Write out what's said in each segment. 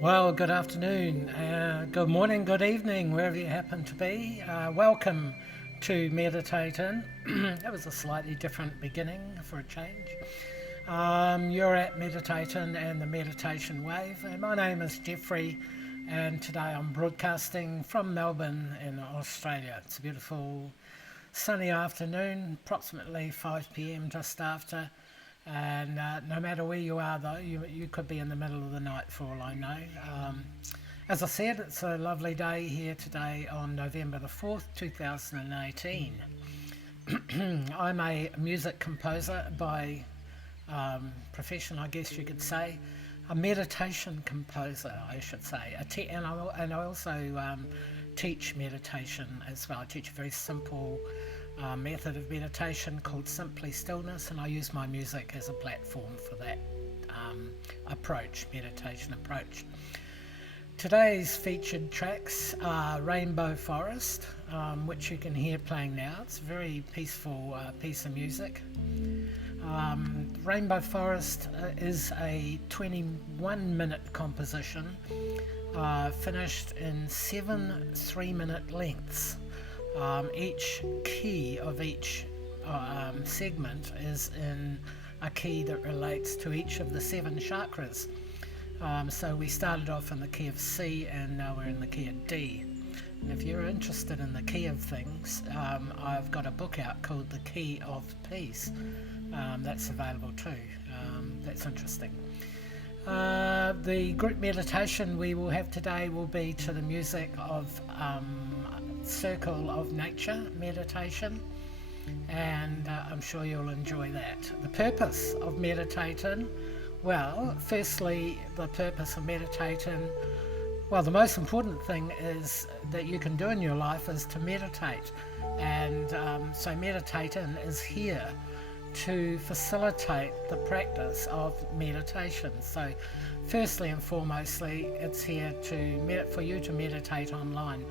Well, good afternoon, good morning, good evening, wherever you happen to be. Welcome to Meditating. It was a slightly different beginning for a change. You're at Meditating and the Meditation Wave, and my name is Jeffree, and today I'm broadcasting from Melbourne in Australia. It's a beautiful sunny afternoon, approximately 5 p.m. just after. And no matter where you are, though, you could be in the middle of the night for all I know. As I said, it's a lovely day here today on November the 4th, 2018. I'm a music composer by profession, I guess you could say. A meditation composer, I should say. And I also teach meditation as well. I teach a very simple method of meditation called Simply Stillness, and I use my music as a platform for that meditation approach. Today's featured tracks are Rainbow Forest, which you can hear playing now. It's a very peaceful piece of music. Rainbow Forest is a 21-minute composition finished in 7 3-minute lengths. Each key of each segment is in a key that relates to each of the 7 chakras. So we started off in the key of C and now we're in the key of D. And if you're interested in the key of things, I've got a book out called The Key of Peace. That's available too. That's interesting. The group meditation we will have today will be to the music of Circle of Nature meditation, and I'm sure you'll enjoy that. The purpose of meditating, well, firstly, the purpose of meditating, well, the most important thing is that you can do in your life is to meditate, and so meditating is here to facilitate the practice of meditation. So firstly and foremostly, it's here for you to meditate online.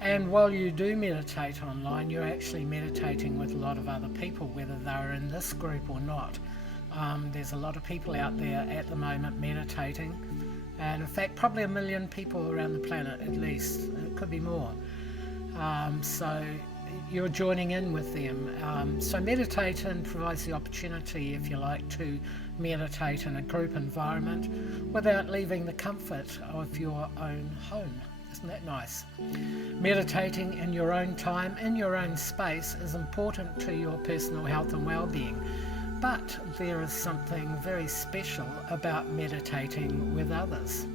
And while you do meditate online, you're actually meditating with a lot of other people, whether they're in this group or not. There's a lot of people out there at the moment meditating, and in fact probably 1 million people around the planet at least. It could be more. So you're joining in with them. So meditating provides the opportunity, if you like, to meditate in a group environment without leaving the comfort of your own home. Isn't that nice? Meditating in your own time, in your own space, is important to your personal health and well-being. But there is something very special about meditating with others.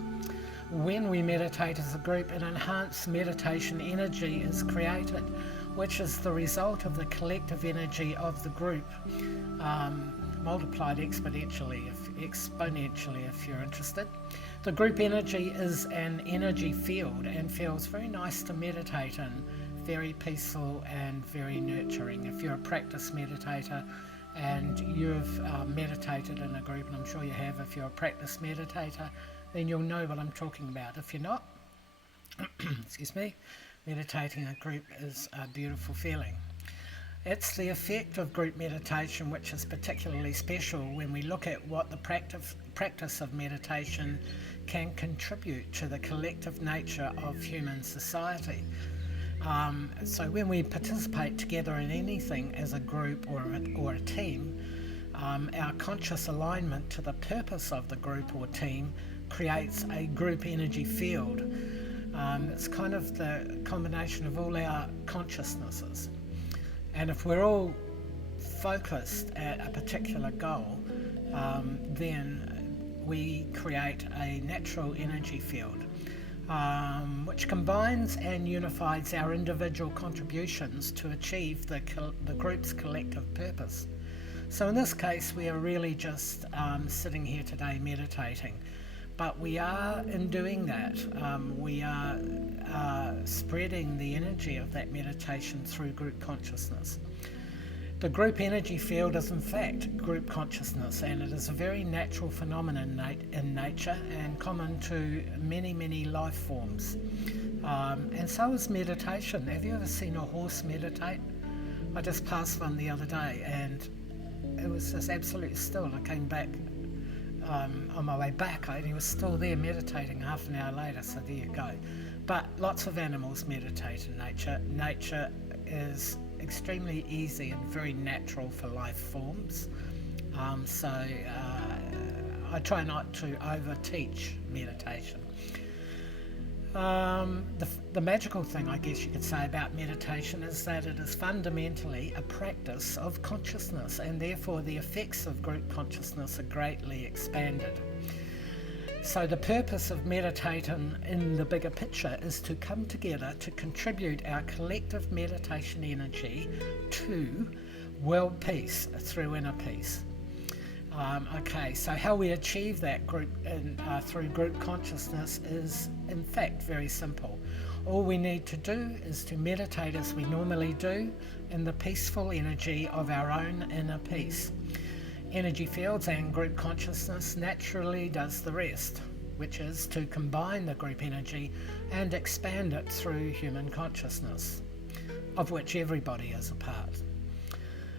When we meditate as a group, an enhanced meditation energy is created, which is the result of the collective energy of the group, multiplied exponentially if you're interested. The group energy is an energy field and feels very nice to meditate in, very peaceful and very nurturing. If you're a practice meditator and you've meditated in a group, and I'm sure you have, if you're a practice meditator, then you'll know what I'm talking about. If you're not, excuse me, meditating in a group is a beautiful feeling. It's the effect of group meditation which is particularly special when we look at what the practice of meditation can contribute to the collective nature of human society. So when we participate together in anything as a group or a team, our conscious alignment to the purpose of the group or team creates a group energy field. It's kind of the combination of all our consciousnesses. And if we're all focused at a particular goal, then we create a natural energy field, which combines and unifies our individual contributions to achieve the group's collective purpose. So in this case, we are really just sitting here today meditating. But we are, in doing that, we are spreading the energy of that meditation through group consciousness. The group energy field is in fact group consciousness, and it is a very natural phenomenon in nature and common to many, many life forms. And so is meditation. Have you ever seen a horse meditate? I just passed one the other day and it was just absolutely still. I came back on my way back, and he was still there meditating half an hour later, so there you go. But lots of animals meditate in nature. Nature is extremely easy and very natural for life forms. So I try not to over-teach meditation. The magical thing, I guess you could say, about meditation is that it is fundamentally a practice of consciousness, and therefore the effects of group consciousness are greatly expanded. So the purpose of meditating in the bigger picture is to come together to contribute our collective meditation energy to world peace through inner peace. Okay, so how we achieve that through group consciousness is in fact very simple. All we need to do is to meditate as we normally do in the peaceful energy of our own inner peace. Energy fields and group consciousness naturally does the rest, which is to combine the group energy and expand it through human consciousness, of which everybody is a part.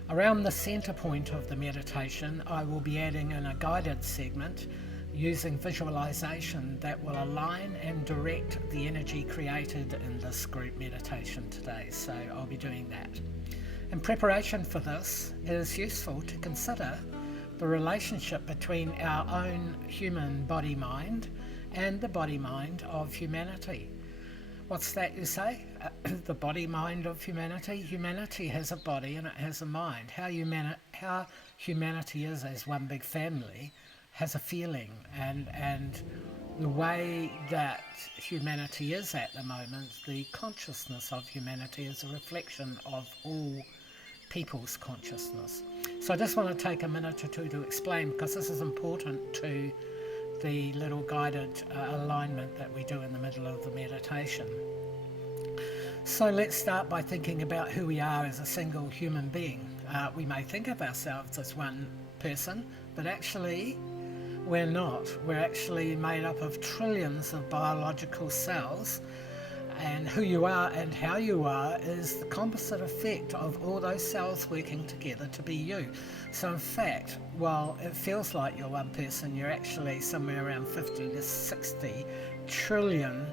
Around the center point of the meditation, I will be adding in a guided segment using visualization that will align and direct the energy created in this group meditation today. So I'll be doing that. In preparation for this, it is useful to consider the relationship between our own human body-mind and the body-mind of humanity. What's that, you say? The body-mind of humanity? Humanity has a body and it has a mind. How humanity is as one big family has a feeling, and the way that humanity is at the moment, the consciousness of humanity is a reflection of all people's consciousness. So I just want to take a minute or two to explain, because this is important to the little guided alignment that we do in the middle of the meditation. So let's start by thinking about who we are as a single human being. We may think of ourselves as one person, but actually we're not. We're actually made up of trillions of biological cells, and who you are and how you are is the composite effect of all those cells working together to be you. So in fact, while it feels like you're one person, you're actually somewhere around 50 to 60 trillion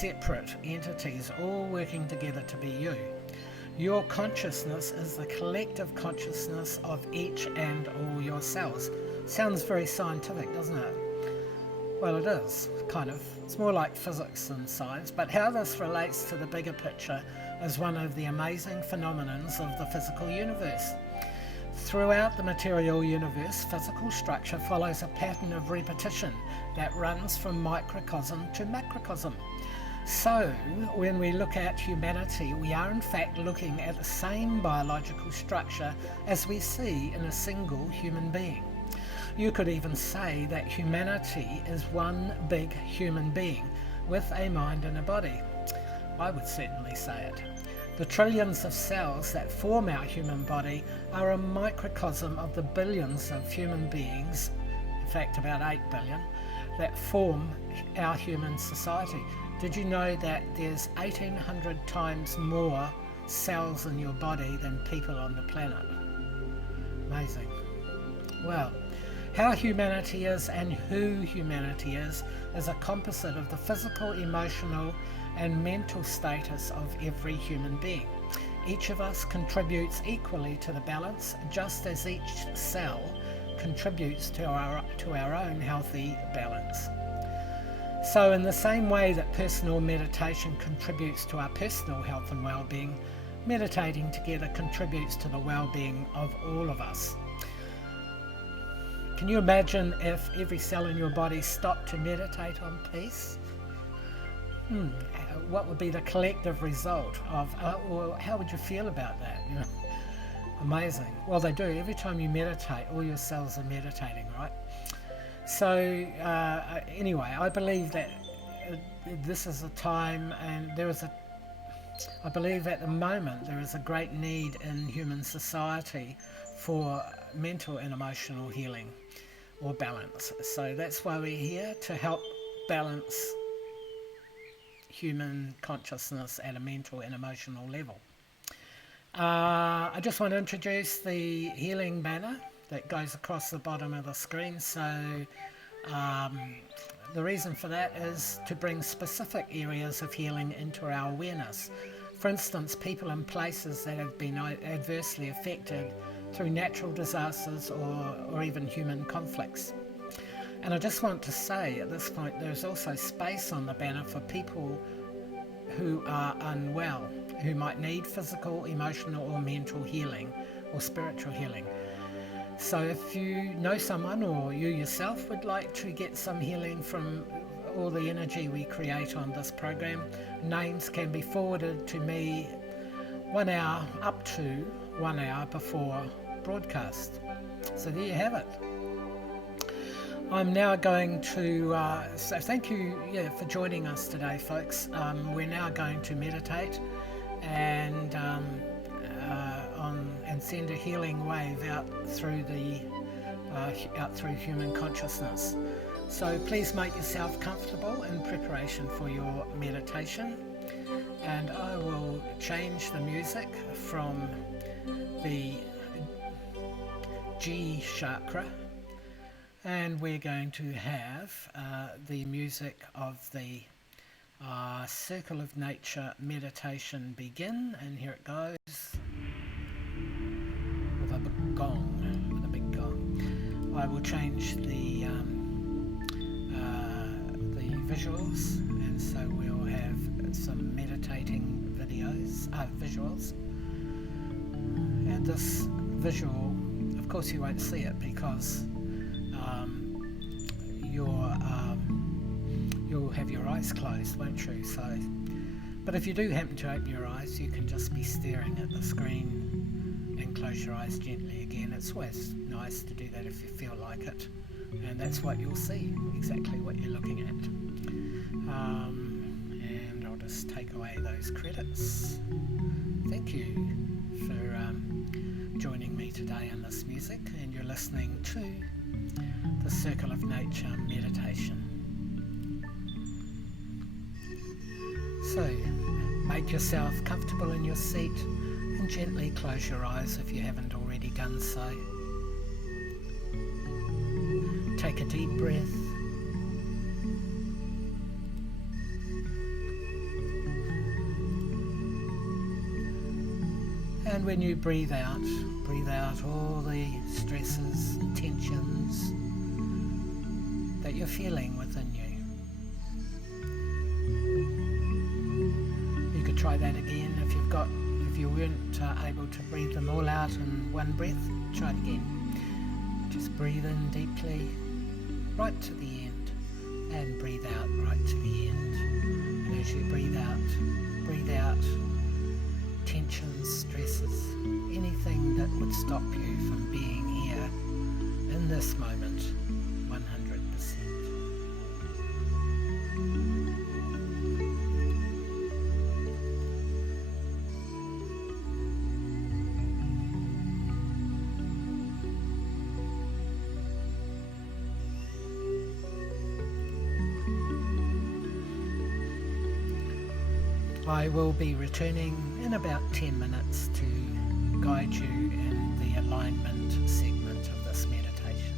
separate entities all working together to be you. Your consciousness is the collective consciousness of each and all your cells. Sounds very scientific, doesn't it? Well, it is, kind of. It's more like physics than science, but how this relates to the bigger picture is one of the amazing phenomenons of the physical universe. Throughout the material universe, physical structure follows a pattern of repetition that runs from microcosm to macrocosm. So, when we look at humanity, we are in fact looking at the same biological structure as we see in a single human being. You could even say that humanity is one big human being with a mind and a body. I would certainly say it. The trillions of cells that form our human body are a microcosm of the billions of human beings, in fact about 8 billion, that form our human society. Did you know that there's 1,800 times more cells in your body than people on the planet? Amazing. Well, how humanity is and who humanity is a composite of the physical, emotional and mental status of every human being. Each of us contributes equally to the balance, just as each cell contributes to our own healthy balance. So in the same way that personal meditation contributes to our personal health and well-being, meditating together contributes to the well-being of all of us. Can you imagine if every cell in your body stopped to meditate on peace? What would be the collective result of, or how would you feel about that? You know, amazing. Well, they do. Every time you meditate, all your cells are meditating, right? So anyway, I believe that this is a time, and I believe at the moment there is a great need in human society for mental and emotional healing or balance. So that's why we're here, to help balance human consciousness at a mental and emotional level. I just want to introduce the healing banner. that goes across the bottom of the screen. So the reason for that is to bring specific areas of healing into our awareness. For instance, people and places that have been adversely affected through natural disasters or even human conflicts. And I just want to say at this point, there's also space on the banner for people who are unwell, who might need physical, emotional or mental healing or spiritual healing. So if you know someone or you yourself would like to get some healing from all the energy we create on this program, names can be forwarded to me 1 hour up to 1 hour before broadcast. So there you have it. I'm now going to, so thank you for joining us today, folks. We're now going to meditate and send a healing wave out through human consciousness. So please make yourself comfortable in preparation for your meditation, and I will change the music from the G chakra, and we're going to have the music of the Circle of Nature meditation begin, and here it goes with a big gong. I will change the visuals, and so we'll have some meditating visuals, and this visual, of course you won't see it because you'll have your eyes closed, won't you? So, but if you do happen to open your eyes, you can just be staring at the screen and close your eyes gently again. It's always nice to do that if you feel like it, and that's what you'll see, exactly what you're looking at. And I'll just take away those credits. Thank you for joining me today on this music, and you're listening to the Circle of Nature meditation. So make yourself comfortable in your seat and gently close your eyes if you haven't already done so. Take a deep breath. And when you breathe out all the stresses and tensions that you're feeling within you. You could try that again if you weren't able to breathe them all out in one breath. Try it again. Just breathe in deeply, right to the end, and breathe out right to the end. And as you breathe out tensions, stresses, anything that would stop you from being here in this moment 100%. I will be returning in about 10 minutes to guide you in the alignment segment of this meditation.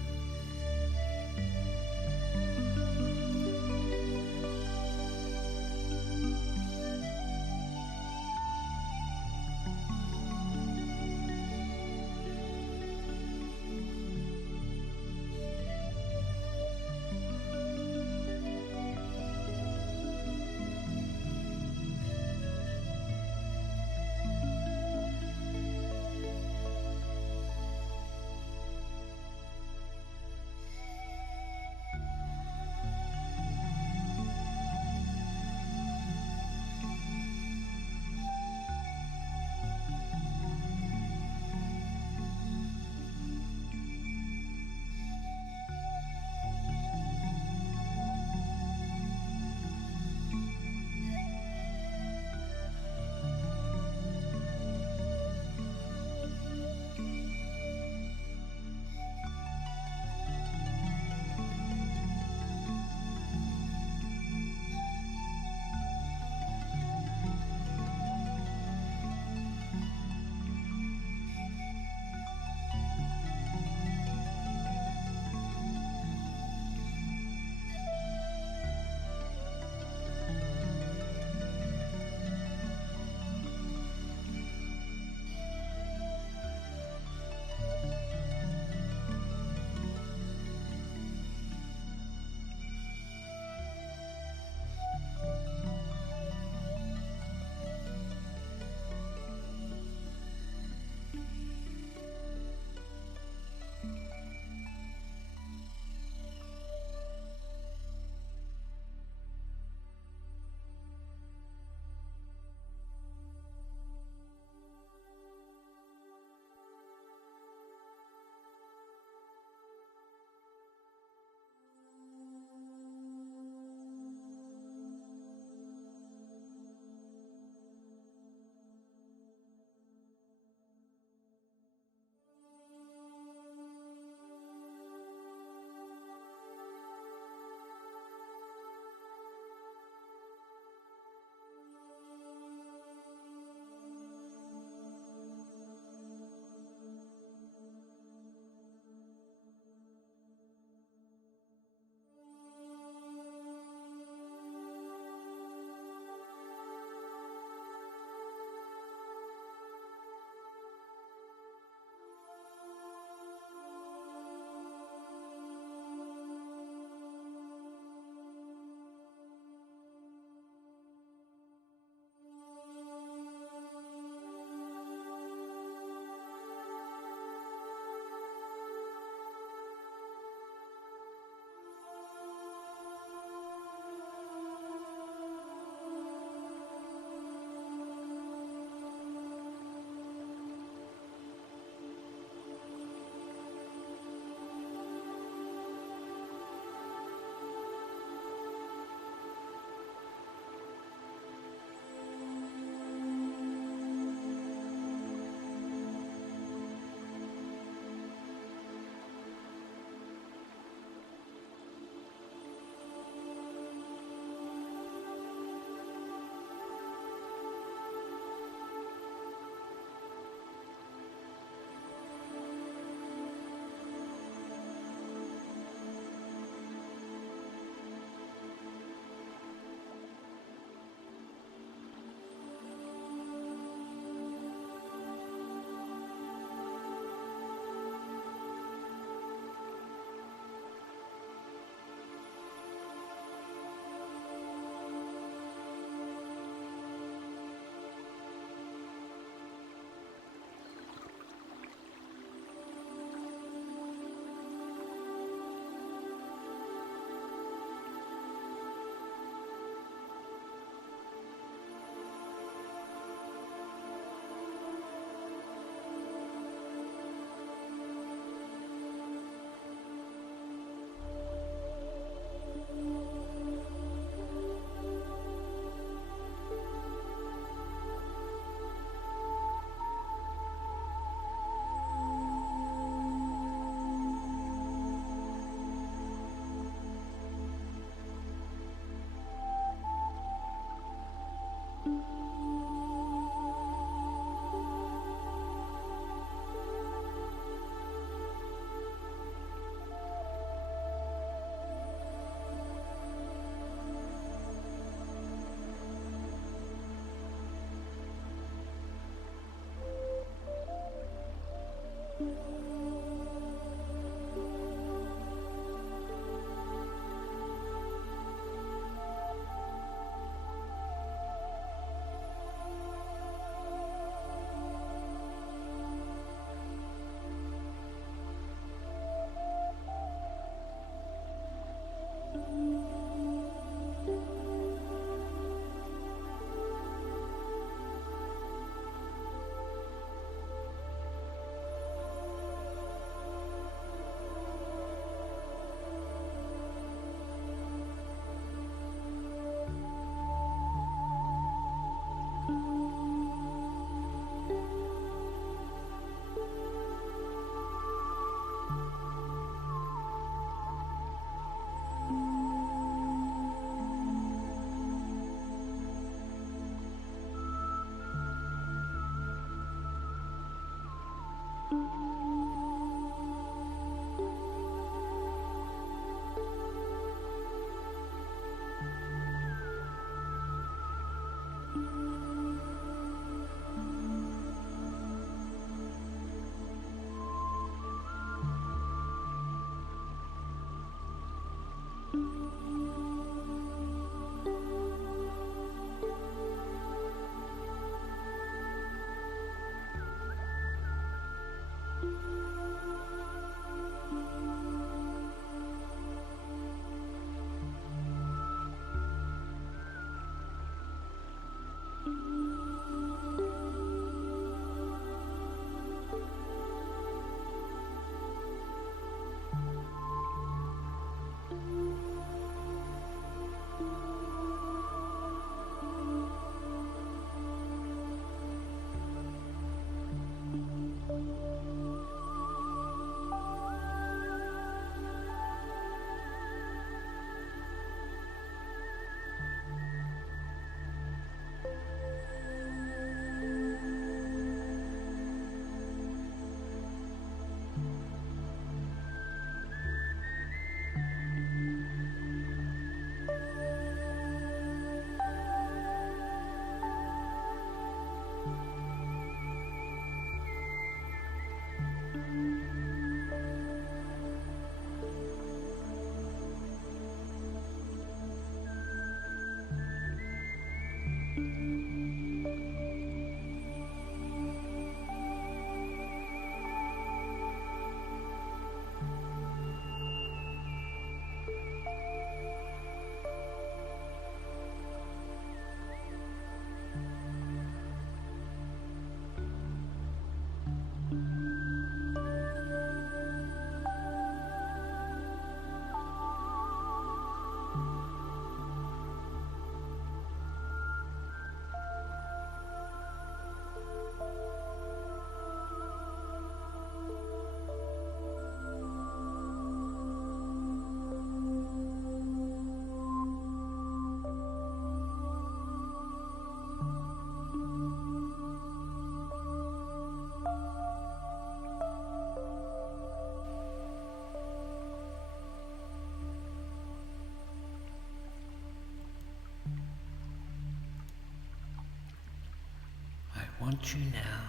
want you now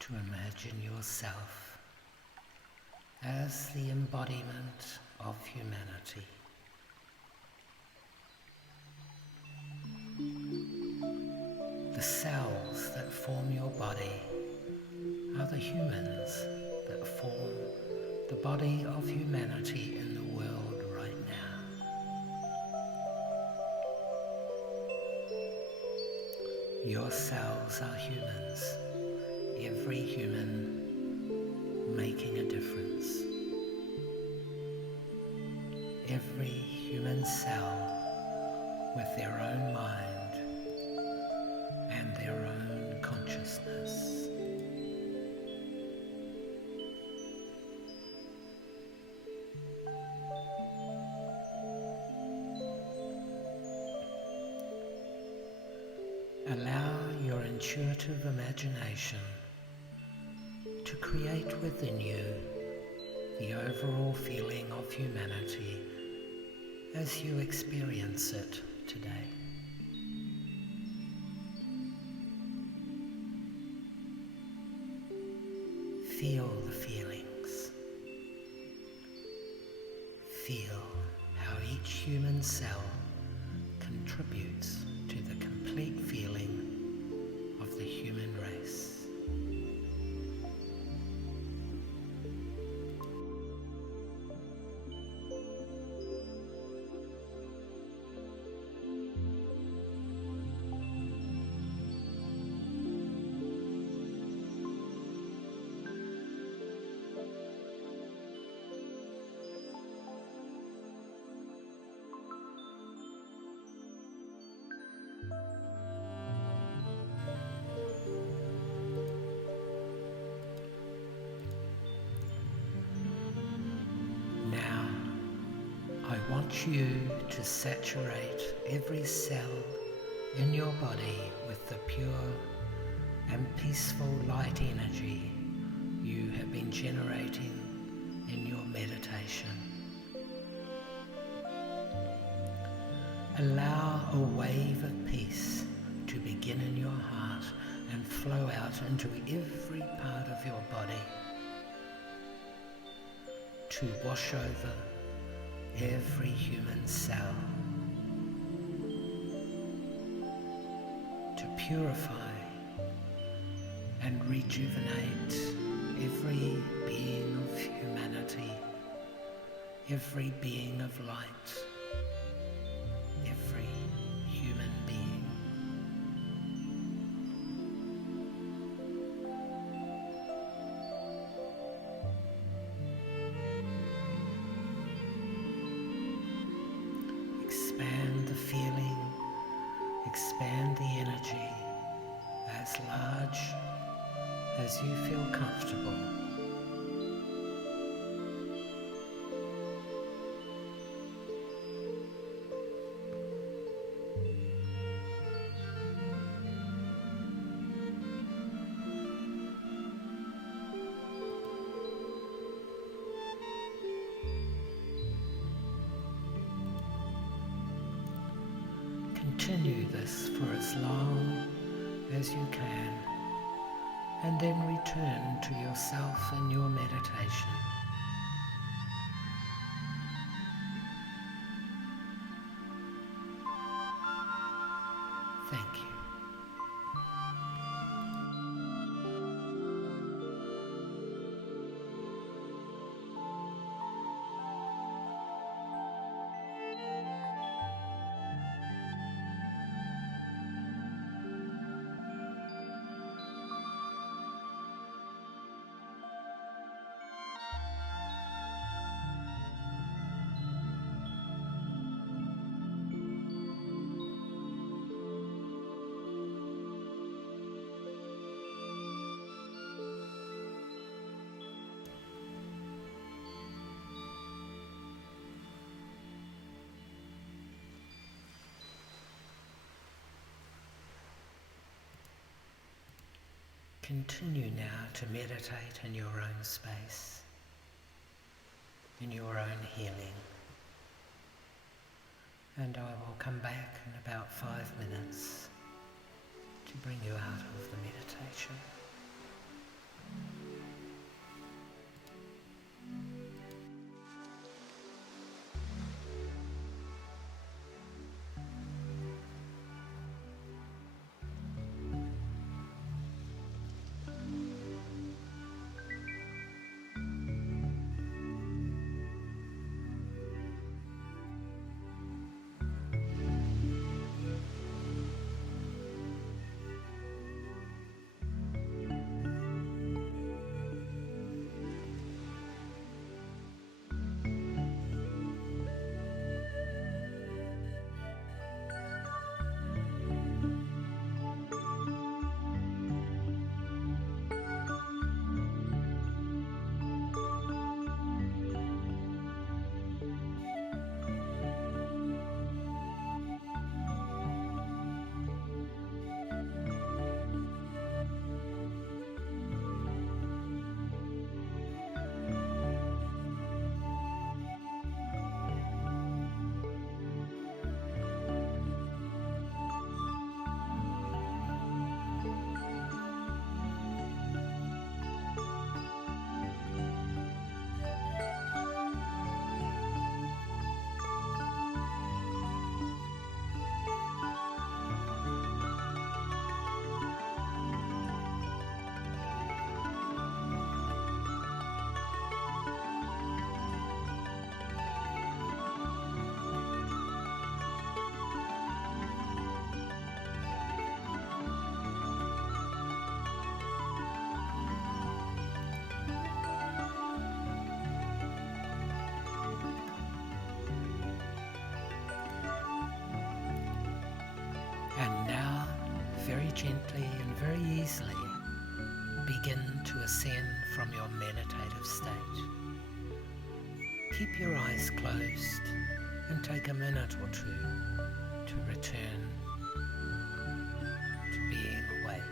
to imagine yourself as the embodiment of humanity. The cells that form your body are the humans that form the body of humanity in the world right now. Your cells are humans, every human making a difference. Every human cell with their own mind and their own consciousness. Allow your intuitive imagination to create within you the overall feeling of humanity as you experience it today. Feel the feelings. Feel how each human cell contributes to the complete feeling of the human race. I want you to saturate every cell in your body with the pure and peaceful light energy you have been generating in your meditation. Allow a wave of peace to begin in your heart and flow out into every part of your body to wash over every human cell, to purify and rejuvenate every being of humanity, every being of light, every human being. Expand the feeling, expand the energy as large as you feel comfortable. Continue this for as long as you can, and then return to yourself in your meditation. Thank you. Continue now to meditate in your own space, in your own healing. And I will come back in about 5 minutes to bring you out of the meditation. And now, very gently and very easily, begin to ascend from your meditative state. Keep your eyes closed and take a minute or two to return to being awake.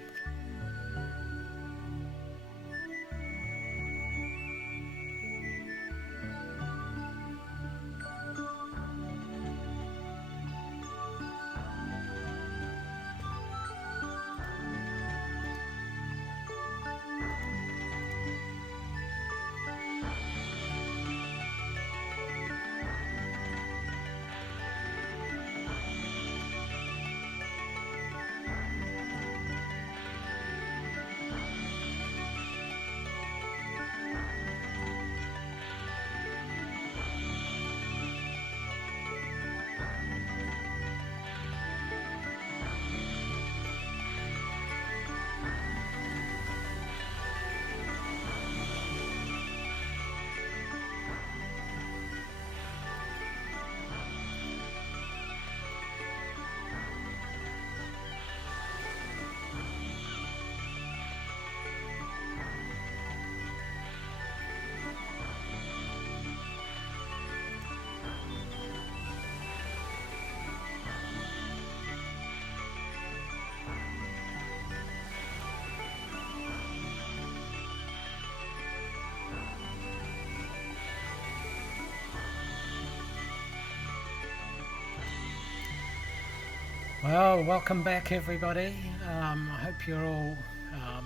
Well, welcome back everybody. I hope you're all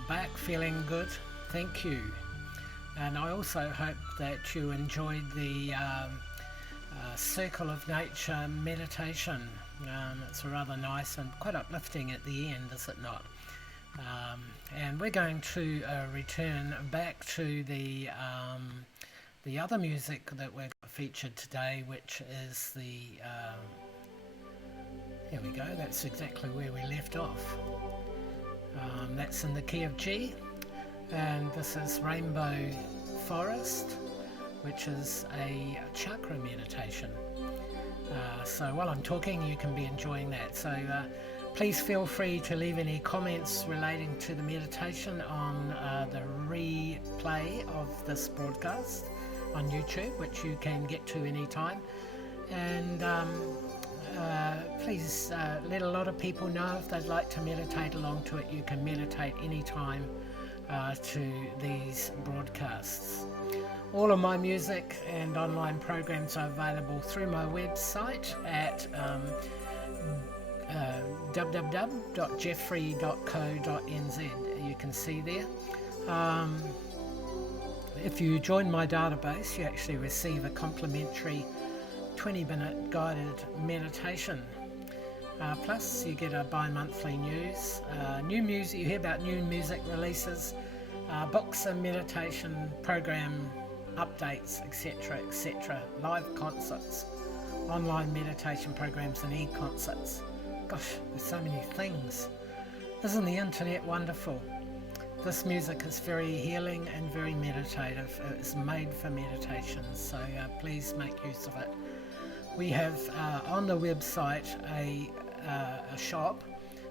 back feeling good. Thank you. And I also hope that you enjoyed the Circle of Nature meditation. It's rather nice and quite uplifting at the end, is it not? And we're going to return back to the other music that we're featured today, which is the here we go, that's exactly where we left off. That's in the key of G, and this is Rainbow Forest, which is a chakra meditation. So while I'm talking, you can be enjoying that. So please feel free to leave any comments relating to the meditation on the replay of this broadcast on YouTube, which you can get to anytime. And please let a lot of people know if they'd like to meditate along to it. You can meditate anytime to these broadcasts. All of my music and online programs are available through my website at www.jeffree.co.nz. You can see there. If you join my database, you actually receive a complimentary 20-minute guided meditation. Plus, you get a bi-monthly news, new music. You hear about new music releases, books and meditation program updates, etc., etc. Live concerts, online meditation programs, and e-concerts. Gosh, there's so many things. Isn't the internet wonderful? This music is very healing and very meditative. It's made for meditation, so please make use of it. We have on the website a shop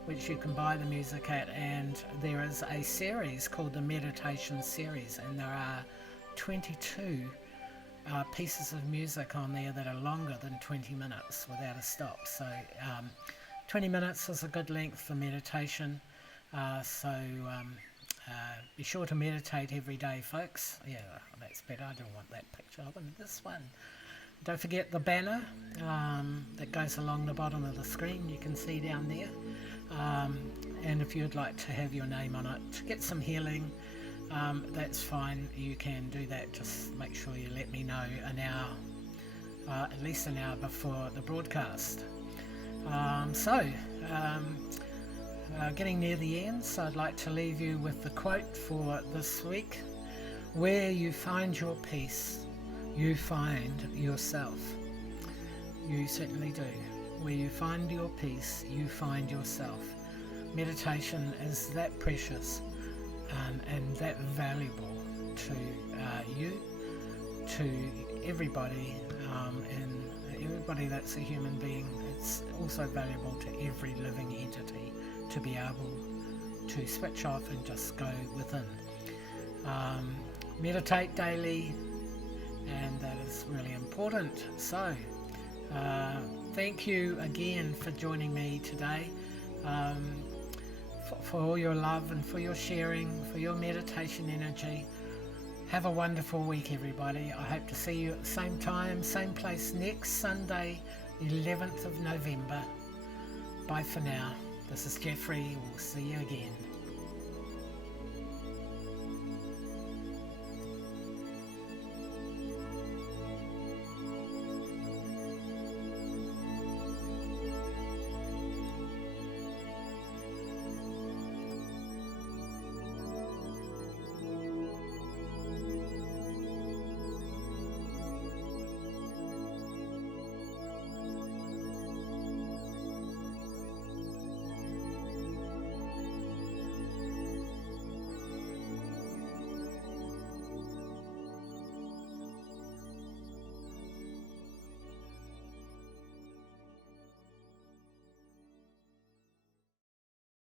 which you can buy the music at, and there is a series called the Meditation Series, and there are 22 pieces of music on there that are longer than 20 minutes without a stop. So 20 minutes is a good length for meditation. Be sure to meditate every day, folks. Yeah, that's better. I don't want that picture. I want this one. Don't forget the banner that goes along the bottom of the screen. You can see down there. And if you'd like to have your name on it to get some healing, that's fine. You can do that. Just make sure you let me know an hour, at least an hour before the broadcast. Getting near the end, so I'd like to leave you with the quote for this week. Where you find your peace, you find yourself. You certainly do. Where you find your peace, you find yourself. Meditation is that precious and that valuable to you, to everybody, and everybody that's a human being. It's also valuable to every living entity to be able to switch off and just go within. Meditate daily, and that is really important. So thank you again for joining me today, for all your love and for your sharing, for your meditation energy. Have a wonderful week, everybody. I hope to see you at the same time, same place next Sunday, 11th of November. Bye for now. This is Jeffree. We'll see you again.